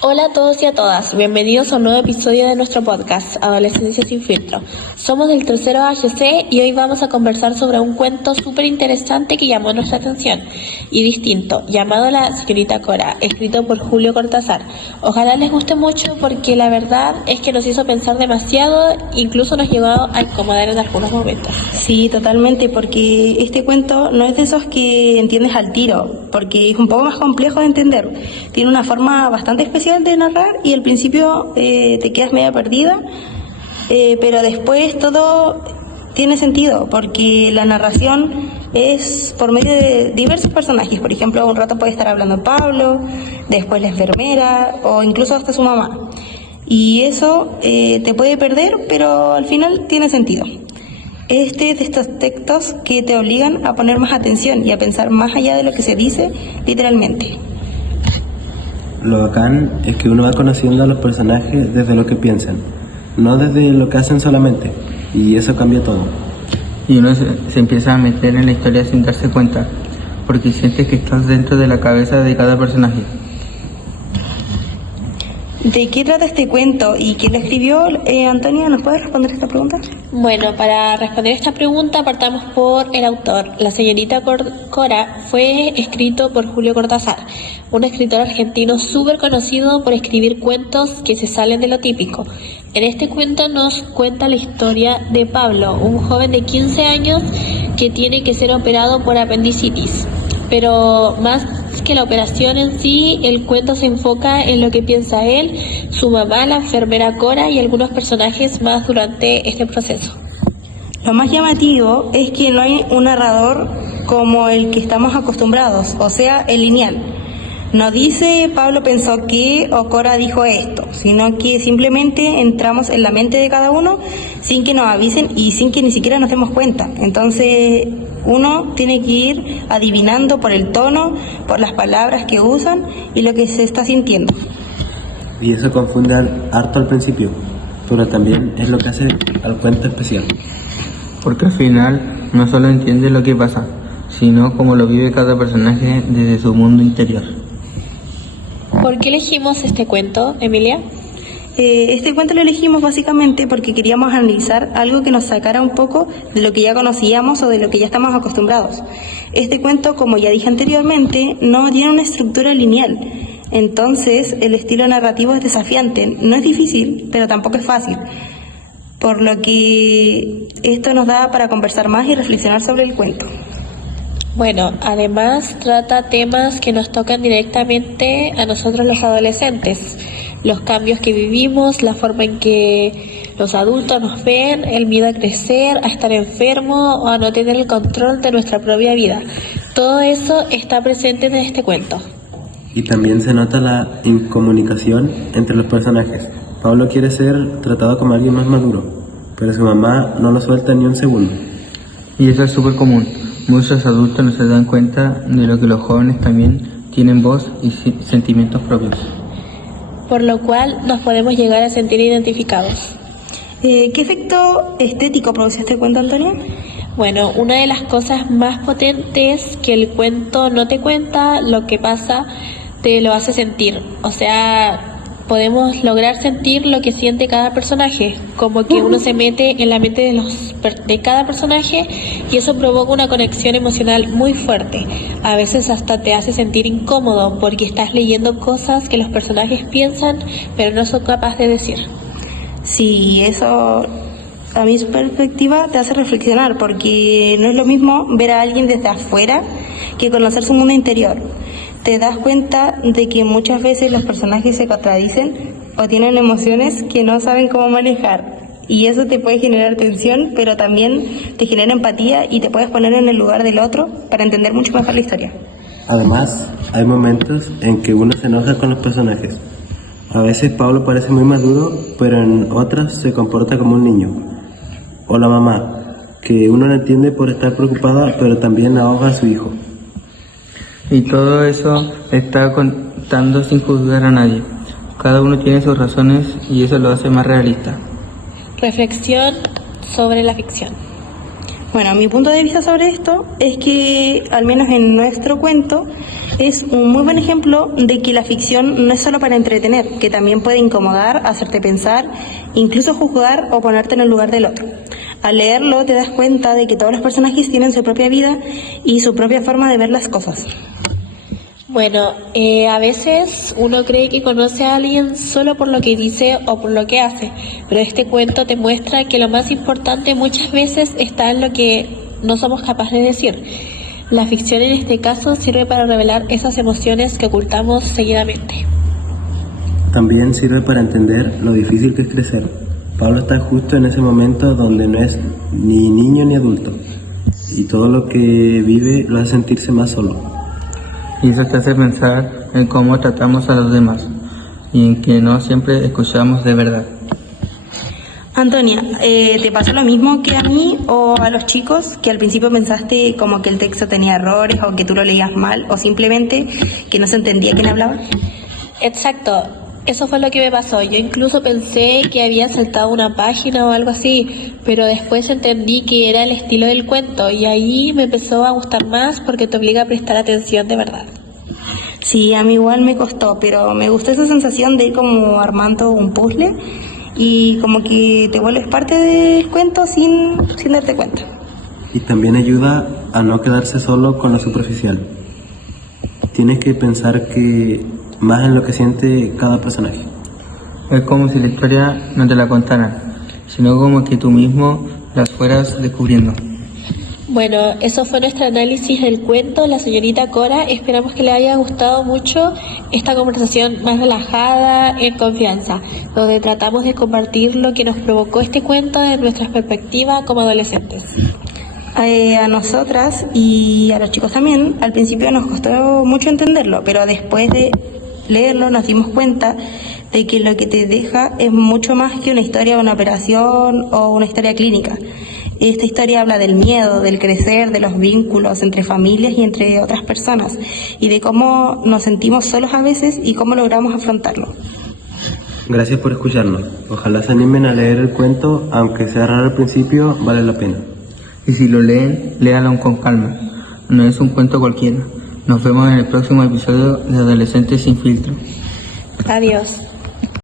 Hola a todos y a todas, bienvenidos a un nuevo episodio de nuestro podcast, Adolescencia sin filtro. Somos del tercero AGC y hoy vamos a conversar sobre un cuento súper interesante que llamó nuestra atención y distinto, llamado La señorita Cora, escrito por Julio Cortázar. Ojalá les guste mucho porque la verdad es que nos hizo pensar demasiado, incluso nos llegó a incomodar en algunos momentos. Sí, totalmente, porque este cuento no es de esos que entiendes al tiro, porque es un poco más complejo de entender. Tiene una forma bastante especial de narrar y al principio te quedas media perdida, pero después todo tiene sentido, porque la narración es por medio de diversos personajes. Por ejemplo, un rato puede estar hablando Pablo, después la enfermera o incluso hasta su mamá. Y eso te puede perder, pero al final tiene sentido. Este es de estos textos que te obligan a poner más atención y a pensar más allá de lo que se dice literalmente. Lo bacán es que uno va conociendo a los personajes desde lo que piensan, no desde lo que hacen solamente, y eso cambia todo. Y uno se empieza a meter en la historia sin darse cuenta, porque sientes que estás dentro de la cabeza de cada personaje. ¿De qué trata este cuento y quién lo escribió? Antonia, ¿nos puedes responder esta pregunta? Bueno, para responder esta pregunta partamos por el autor. La señorita Cora fue escrito por Julio Cortázar, un escritor argentino súper conocido por escribir cuentos que se salen de lo típico. En este cuento nos cuenta la historia de Pablo, un joven de 15 años que tiene que ser operado por apendicitis. Pero más que la operación en sí, el cuento se enfoca en lo que piensa él, su mamá, la enfermera Cora y algunos personajes más durante este proceso. Lo más llamativo es que no hay un narrador como el que estamos acostumbrados, o sea, el lineal. No dice Pablo pensó que o Cora dijo esto, sino que simplemente entramos en la mente de cada uno sin que nos avisen y sin que ni siquiera nos demos cuenta. Entonces uno tiene que ir adivinando por el tono, por las palabras que usan y lo que se está sintiendo. Y eso confunde harto al principio, pero también es lo que hace al cuento especial. Porque al final no solo entiende lo que pasa, sino cómo lo vive cada personaje desde su mundo interior. ¿Por qué elegimos este cuento, Emilia? Este cuento lo elegimos básicamente porque queríamos analizar algo que nos sacara un poco de lo que ya conocíamos o de lo que ya estamos acostumbrados. Este cuento, como ya dije anteriormente, no tiene una estructura lineal, entonces el estilo narrativo es desafiante. No es difícil, pero tampoco es fácil, por lo que esto nos da para conversar más y reflexionar sobre el cuento. Bueno, además trata temas que nos tocan directamente a nosotros los adolescentes. Los cambios que vivimos, la forma en que los adultos nos ven, el miedo a crecer, a estar enfermo o a no tener el control de nuestra propia vida. Todo eso está presente en este cuento. Y también se nota la incomunicación entre los personajes. Pablo quiere ser tratado como alguien más maduro, pero su mamá no lo suelta ni un segundo. Y eso es súper común. Muchos adultos no se dan cuenta de lo que los jóvenes también tienen voz y sentimientos propios. Por lo cual nos podemos llegar a sentir identificados. ¿Qué efecto estético produce este cuento, Antonio? Bueno, una de las cosas más potentes que el cuento no te cuenta, lo que pasa, te lo hace sentir. O sea, podemos lograr sentir lo que siente cada personaje, como que uno se mete en la mente de cada personaje y eso provoca una conexión emocional muy fuerte. A veces hasta te hace sentir incómodo porque estás leyendo cosas que los personajes piensan pero no son capaces de decir. Sí, eso a mi perspectiva te hace reflexionar, porque no es lo mismo ver a alguien desde afuera que conocer su mundo interior. Te das cuenta de que muchas veces los personajes se contradicen o tienen emociones que no saben cómo manejar. Y eso te puede generar tensión, pero también te genera empatía y te puedes poner en el lugar del otro para entender mucho mejor la historia. Además, hay momentos en que uno se enoja con los personajes. A veces Pablo parece muy maduro, pero en otras se comporta como un niño. O la mamá, que uno no entiende por estar preocupada, pero también ahoga a su hijo. Y todo eso está contando sin juzgar a nadie. Cada uno tiene sus razones y eso lo hace más realista. Reflexión sobre la ficción. Bueno, mi punto de vista sobre esto es que, al menos en nuestro cuento, es un muy buen ejemplo de que la ficción no es solo para entretener, que también puede incomodar, hacerte pensar, incluso juzgar o ponerte en el lugar del otro. Al leerlo te das cuenta de que todos los personajes tienen su propia vida y su propia forma de ver las cosas. Bueno, a veces uno cree que conoce a alguien solo por lo que dice o por lo que hace, pero este cuento te muestra que lo más importante muchas veces está en lo que no somos capaces de decir. La ficción en este caso sirve para revelar esas emociones que ocultamos seguidamente. También sirve para entender lo difícil que es crecer. Pablo está justo en ese momento donde no es ni niño ni adulto, y todo lo que vive lo hace sentirse más solo. Y eso te hace pensar en cómo tratamos a los demás y en que no siempre escuchamos de verdad. Antonia, ¿te pasó lo mismo que a mí o a los chicos, que al principio pensaste como que el texto tenía errores o que tú lo leías mal o simplemente que no se entendía quién hablaba? Exacto, eso fue lo que me pasó. Yo incluso pensé que había saltado una página o algo así, pero después entendí que era el estilo del cuento y ahí me empezó a gustar más porque te obliga a prestar atención de verdad. Sí, a mí igual me costó, pero me gustó esa sensación de ir como armando un puzzle y como que te vuelves parte del cuento sin darte cuenta. Y también ayuda a no quedarse solo con lo superficial. Tienes que pensar que más en lo que siente cada personaje. Es como si la historia no te la contaran, sino como que tú mismo las fueras descubriendo. Bueno, eso fue nuestro análisis del cuento La señorita Cora. Esperamos que le haya gustado mucho esta conversación más relajada, en confianza, donde tratamos de compartir lo que nos provocó este cuento de nuestras perspectivas como adolescentes. A nosotras y a los chicos también, al principio nos costó mucho entenderlo, pero después de leerlo nos dimos cuenta de que lo que te deja es mucho más que una historia de una operación o una historia clínica. Esta historia habla del miedo, del crecer, de los vínculos entre familias y entre otras personas, y de cómo nos sentimos solos a veces y cómo logramos afrontarlo. Gracias por escucharnos. Ojalá se animen a leer el cuento, aunque sea raro al principio, vale la pena. Y si lo leen, léalo con calma. No es un cuento cualquiera. Nos vemos en el próximo episodio de Adolescentes sin filtro. Adiós.